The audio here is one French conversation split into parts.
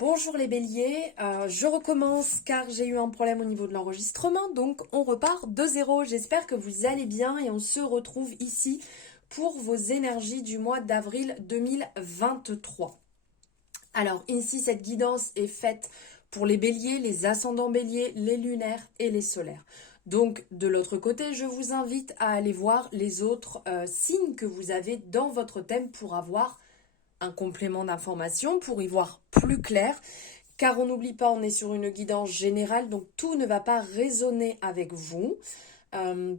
Bonjour les béliers, je recommence car j'ai eu un problème au niveau de l'enregistrement, donc on repart de zéro. J'espère que vous allez bien et on se retrouve ici pour vos énergies du mois d'avril 2023. Alors ici, cette guidance est faite pour les béliers, les ascendants béliers, les lunaires et les solaires. Donc de l'autre côté, je vous invite à aller voir les autres signes que vous avez dans votre thème pour avoir un complément d'information, pour y voir plus clair. Car on n'oublie pas, on est sur une guidance générale, donc tout ne va pas résonner avec vous.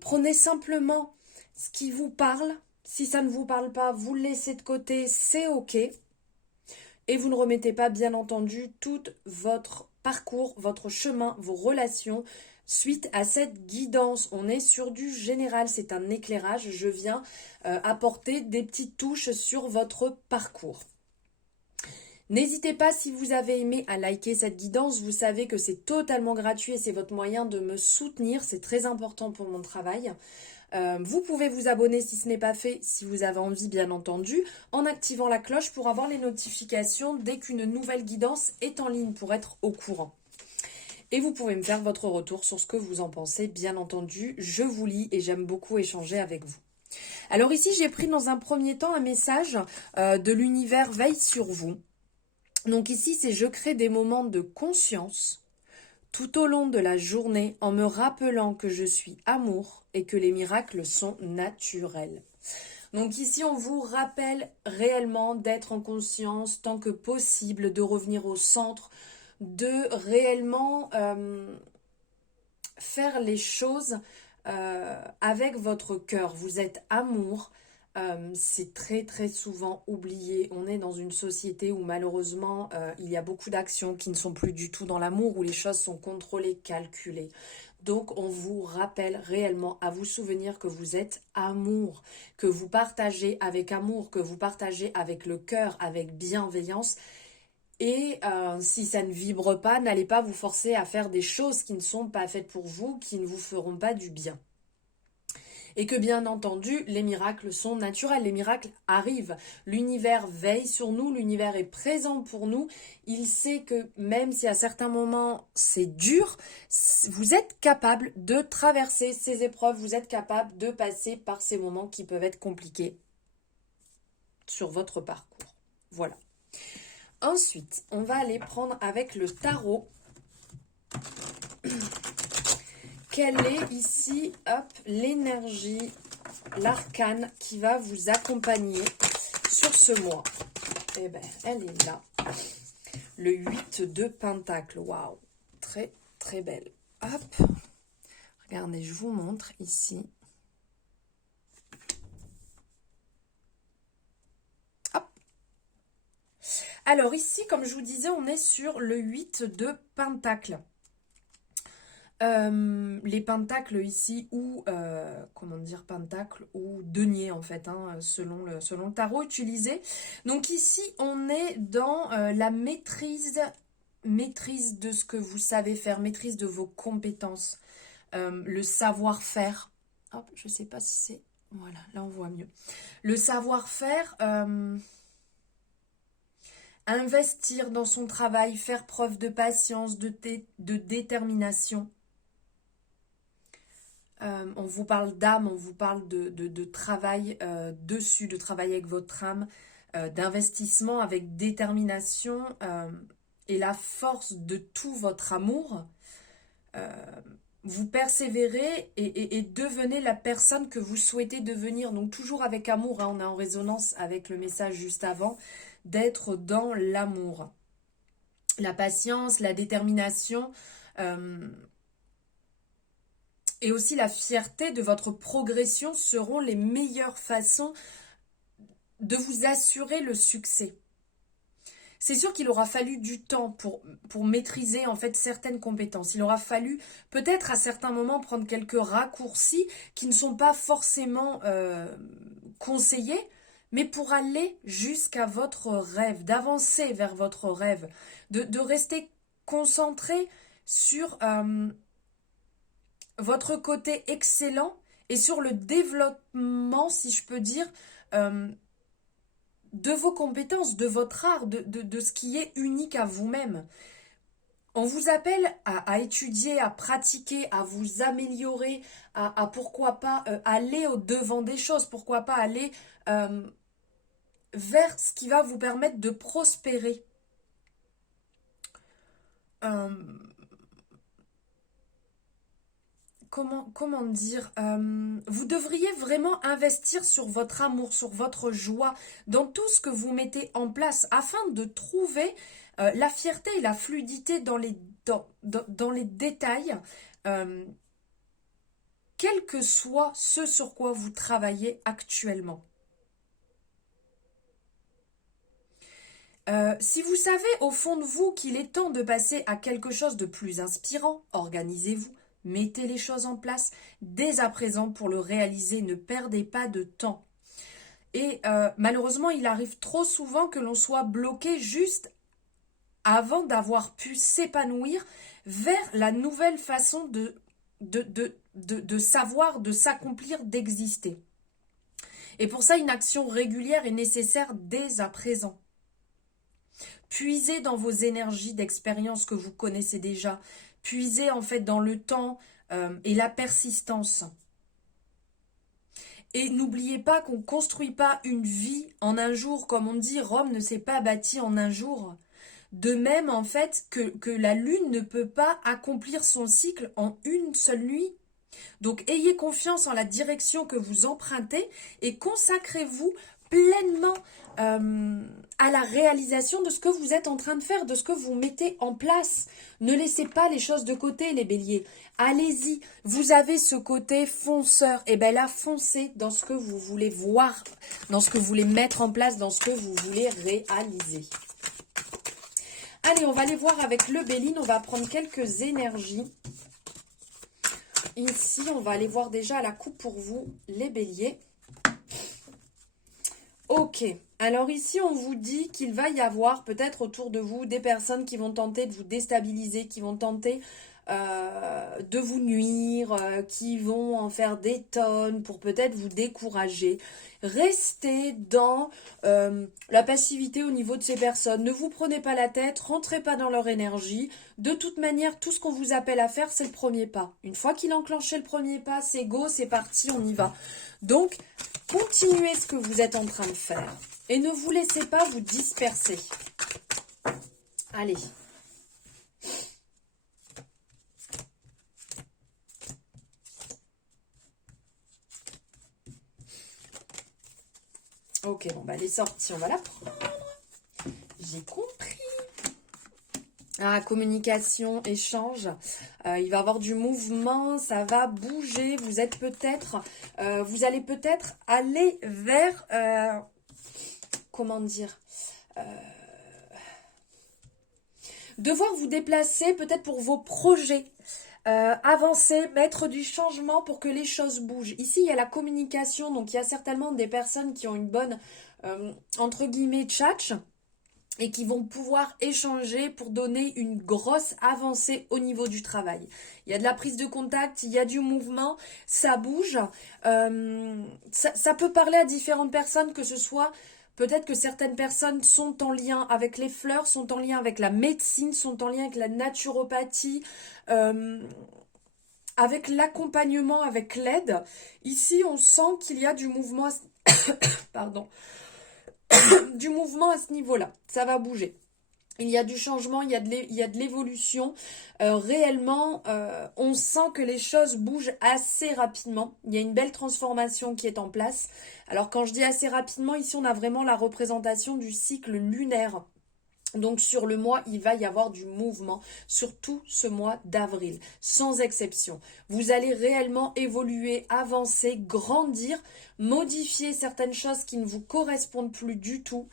Prenez simplement ce qui vous parle. Si ça ne vous parle pas, vous le laissez de côté, c'est ok. Et vous ne remettez pas, bien entendu, tout votre parcours, votre chemin, vos relations suite à cette guidance. On est sur du général, c'est un éclairage. Je viens apporter des petites touches sur votre parcours. N'hésitez pas, si vous avez aimé, à liker cette guidance. Vous savez que c'est totalement gratuit et c'est votre moyen de me soutenir. C'est très important pour mon travail. Vous pouvez vous abonner si ce n'est pas fait, si vous avez envie, bien entendu, en activant la cloche pour avoir les notifications dès qu'une nouvelle guidance est en ligne, pour être au courant. Et vous pouvez me faire votre retour sur ce que vous en pensez, bien entendu. Je vous lis et j'aime beaucoup échanger avec vous. Alors ici, j'ai pris dans un premier temps un message de l'univers veille sur vous. Donc ici, c'est je crée des moments de conscience tout au long de la journée en me rappelant que je suis amour et que les miracles sont naturels. Donc ici, on vous rappelle réellement d'être en conscience tant que possible, de revenir au centre, de réellement faire les choses avec votre cœur. Vous êtes amour. C'est très très souvent oublié. On est dans une société où malheureusement il y a beaucoup d'actions qui ne sont plus du tout dans l'amour, où les choses sont contrôlées, calculées. Donc on vous rappelle réellement à vous souvenir que vous êtes amour, que vous partagez avec amour, que vous partagez avec le cœur, avec bienveillance. Et si ça ne vibre pas, n'allez pas vous forcer à faire des choses qui ne sont pas faites pour vous, qui ne vous feront pas du bien. Et que bien entendu, les miracles sont naturels, les miracles arrivent. L'univers veille sur nous, l'univers est présent pour nous. Il sait que même si à certains moments c'est dur, vous êtes capable de traverser ces épreuves, vous êtes capable de passer par ces moments qui peuvent être compliqués sur votre parcours. Voilà. Ensuite, on va aller prendre avec le tarot. Quelle est ici, hop, l'énergie, l'arcane qui va vous accompagner sur ce mois? Eh bien, elle est là. Le 8 de Pentacle. Waouh, très très belle. Hop, regardez, je vous montre ici. Hop. Alors ici, comme je vous disais, on est sur le 8 de Pentacle. Les pentacles ici, ou comment dire, pentacle ou denier en fait, hein, selon le tarot utilisé. Donc ici on est dans la maîtrise de ce que vous savez faire, maîtrise de vos compétences, le savoir-faire. Hop, je sais pas si c'est, voilà, là on voit mieux. Le savoir-faire, investir dans son travail, faire preuve de patience, de détermination. On vous parle d'âme, on vous parle de travail dessus, de travail avec votre âme, d'investissement avec détermination et la force de tout votre amour. Vous persévérez et devenez la personne que vous souhaitez devenir. Donc toujours avec amour, hein, on est en résonance avec le message juste avant, d'être dans l'amour. La patience, la détermination... et aussi la fierté de votre progression seront les meilleures façons de vous assurer le succès. C'est sûr qu'il aura fallu du temps pour maîtriser en fait certaines compétences. Il aura fallu peut-être à certains moments prendre quelques raccourcis qui ne sont pas forcément conseillés, mais pour aller jusqu'à votre rêve, d'avancer vers votre rêve, de rester concentré sur... votre côté excellent et sur le développement, si je peux dire, de vos compétences, de votre art, de ce qui est unique à vous-même. On vous appelle à étudier, à pratiquer, à vous améliorer, à pourquoi pas aller au-devant des choses, pourquoi pas aller vers ce qui va vous permettre de prospérer. Euh, comment dire, vous devriez vraiment investir sur votre amour, sur votre joie, dans tout ce que vous mettez en place afin de trouver la fierté et la fluidité dans les détails, euh, quel que soit ce sur quoi vous travaillez actuellement. Si vous savez au fond de vous qu'il est temps de passer à quelque chose de plus inspirant, organisez-vous, mettez les choses en place dès à présent pour le réaliser, ne perdez pas de temps. Et malheureusement, il arrive trop souvent que l'on soit bloqué juste avant d'avoir pu s'épanouir vers la nouvelle façon de savoir, de s'accomplir, d'exister. Et pour ça, une action régulière est nécessaire dès à présent. Puisez dans vos énergies d'expérience que vous connaissez déjà. Puisez en fait dans le temps et la persistance. Et n'oubliez pas qu'on ne construit pas une vie en un jour. Comme on dit, Rome ne s'est pas bâtie en un jour. De même en fait que la lune ne peut pas accomplir son cycle en une seule nuit. Donc ayez confiance en la direction que vous empruntez et consacrez-vous pleinement à la réalisation de ce que vous êtes en train de faire, de ce que vous mettez en place. Ne laissez pas les choses de côté, les béliers. Allez-y, vous avez ce côté fonceur. Et bien là, foncez dans ce que vous voulez voir, dans ce que vous voulez mettre en place, dans ce que vous voulez réaliser. Allez, on va aller voir avec le Béline, on va prendre quelques énergies. Ici, on va aller voir déjà la coupe pour vous, les béliers. Ok, alors ici, on vous dit qu'il va y avoir peut-être autour de vous des personnes qui vont tenter de vous déstabiliser, qui vont tenter de vous nuire, qui vont en faire des tonnes pour peut-être vous décourager. Restez dans la passivité au niveau de ces personnes. Ne vous prenez pas la tête, rentrez pas dans leur énergie. De toute manière, tout ce qu'on vous appelle à faire, c'est le premier pas. Une fois qu'il a enclenché le premier pas, c'est go, c'est parti, on y va. Donc, continuez ce que vous êtes en train de faire. Et ne vous laissez pas vous disperser. Allez. Ok, bon, bah les sorties, on va la prendre. J'ai compris. Ah, communication, échange. Il va y avoir du mouvement, ça va bouger. Vous êtes peut-être, vous allez peut-être aller vers, comment dire, devoir vous déplacer peut-être pour vos projets. Avancer, mettre du changement pour que les choses bougent. Ici, il y a la communication, donc il y a certainement des personnes qui ont une bonne, entre guillemets, tchatch, et qui vont pouvoir échanger pour donner une grosse avancée au niveau du travail. Il y a de la prise de contact, il y a du mouvement, ça bouge. Ça peut parler à différentes personnes, que ce soit... Peut-être que certaines personnes sont en lien avec les fleurs, sont en lien avec la médecine, sont en lien avec la naturopathie, avec l'accompagnement, avec l'aide. Ici, on sent qu'il y a du mouvement, pardon, du mouvement à ce niveau-là. Ça va bouger. Il y a du changement, il y a de l'évolution. Réellement, on sent que les choses bougent assez rapidement. Il y a une belle transformation qui est en place. Alors quand je dis assez rapidement, ici on a vraiment la représentation du cycle lunaire. Donc sur le mois, il va y avoir du mouvement sur tout ce mois d'avril, sans exception. Vous allez réellement évoluer, avancer, grandir, modifier certaines choses qui ne vous correspondent plus du tout.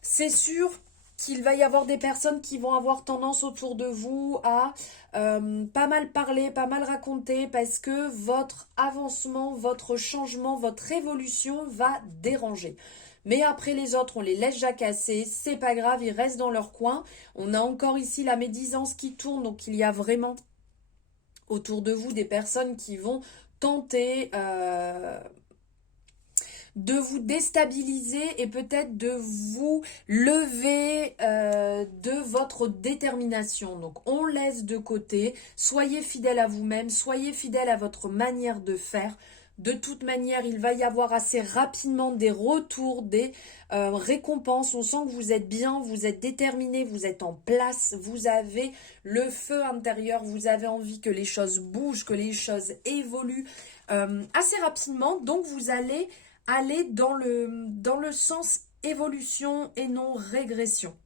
C'est sûr qu'il va y avoir des personnes qui vont avoir tendance autour de vous à pas mal parler, pas mal raconter, parce que votre avancement, votre changement, votre évolution va déranger. Mais après les autres, on les laisse jacasser, c'est pas grave, ils restent dans leur coin. On a encore ici la médisance qui tourne, donc il y a vraiment autour de vous des personnes qui vont tenter de vous déstabiliser et peut-être de vous lever de votre détermination. Donc on laisse de côté, soyez fidèle à vous-même, soyez fidèle à votre manière de faire. De toute manière, il va y avoir assez rapidement des retours, des récompenses. On sent que vous êtes bien, vous êtes déterminé, vous êtes en place, vous avez le feu intérieur, vous avez envie que les choses bougent, que les choses évoluent assez rapidement. Donc vous allez aller dans le sens évolution et non régression.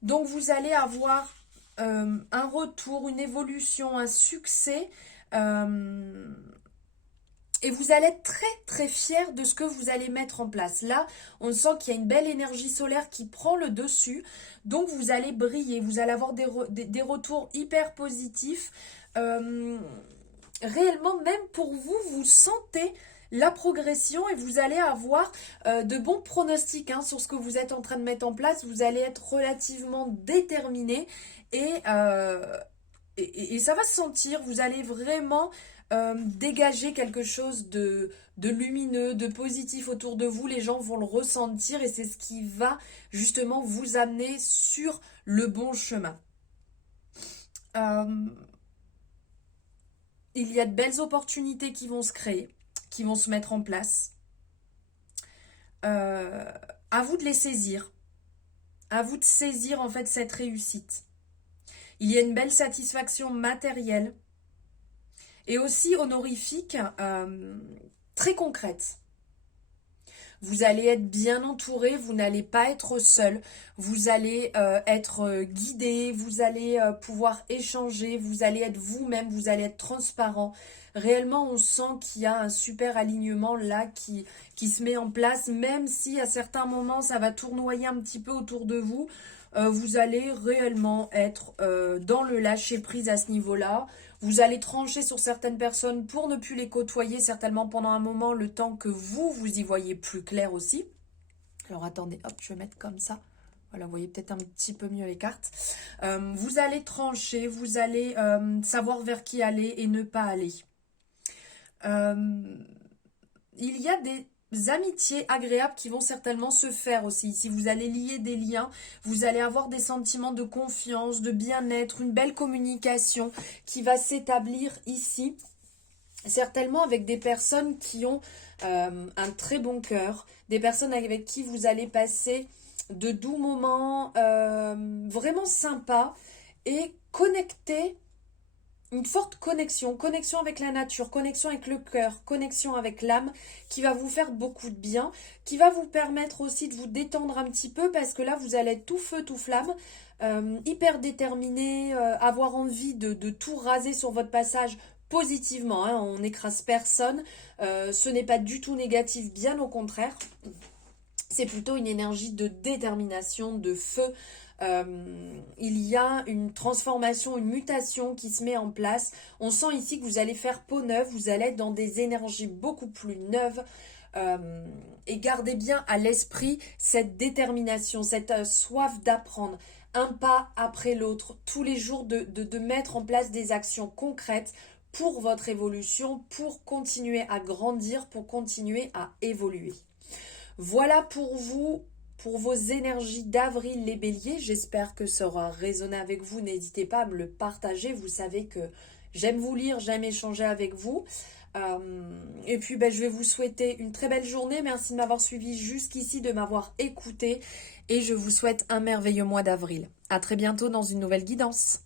Donc vous allez avoir un retour, une évolution, un succès. Et vous allez être très très fier de ce que vous allez mettre en place. Là, on sent qu'il y a une belle énergie solaire qui prend le dessus. Donc vous allez briller, vous allez avoir des retours hyper positifs. Réellement, même pour vous, vous sentez la progression et vous allez avoir de bons pronostics sur ce que vous êtes en train de mettre en place. Vous allez être relativement déterminé et ça va se sentir. Vous allez vraiment dégager quelque chose de lumineux, de positif autour de vous. Les gens vont le ressentir et c'est ce qui va justement vous amener sur le bon chemin. Il y a de belles opportunités qui vont se créer, qui vont se mettre en place. À vous de les saisir. À vous de saisir en fait cette réussite. Il y a une belle satisfaction matérielle et aussi honorifique, très concrète. Vous allez être bien entouré, vous n'allez pas être seul, vous allez être guidé, vous allez pouvoir échanger, vous allez être vous-même, vous allez être transparent. Réellement, on sent qu'il y a un super alignement là qui se met en place, même si à certains moments ça va tournoyer un petit peu autour de vous. Vous allez réellement être dans le lâcher-prise à ce niveau-là. Vous allez trancher sur certaines personnes pour ne plus les côtoyer certainement pendant un moment, le temps que vous y voyez plus clair aussi. Alors attendez, hop, je vais mettre comme ça. Voilà, vous voyez peut-être un petit peu mieux les cartes. Vous allez trancher, vous allez savoir vers qui aller et ne pas aller. Il y a des amitiés agréables qui vont certainement se faire aussi. Si vous allez lier des liens, vous allez avoir des sentiments de confiance, de bien-être, une belle communication qui va s'établir ici. Certainement avec des personnes qui ont un très bon cœur, des personnes avec qui vous allez passer de doux moments vraiment sympas et connectés. Une forte connexion avec la nature, connexion avec le cœur, connexion avec l'âme qui va vous faire beaucoup de bien, qui va vous permettre aussi de vous détendre un petit peu parce que là vous allez être tout feu, tout flamme, hyper déterminé, avoir envie de tout raser sur votre passage positivement, on n'écrase personne, ce n'est pas du tout négatif, bien au contraire, c'est plutôt une énergie de détermination, de feu. Il y a une transformation, une mutation qui se met en place. On sent ici que vous allez faire peau neuve, vous allez être dans des énergies beaucoup plus neuves. Et gardez bien à l'esprit cette détermination, cette soif d'apprendre, un pas après l'autre, tous les jours de mettre en place des actions concrètes pour votre évolution, pour continuer à grandir, pour continuer à évoluer. Voilà pour vous, pour vos énergies d'avril les béliers. J'espère que ça aura résonné avec vous. N'hésitez pas à me le partager. Vous savez que j'aime vous lire, j'aime échanger avec vous. Et puis je vais vous souhaiter une très belle journée. Merci de m'avoir suivi jusqu'ici, de m'avoir écouté. Et je vous souhaite un merveilleux mois d'avril. À très bientôt dans une nouvelle guidance.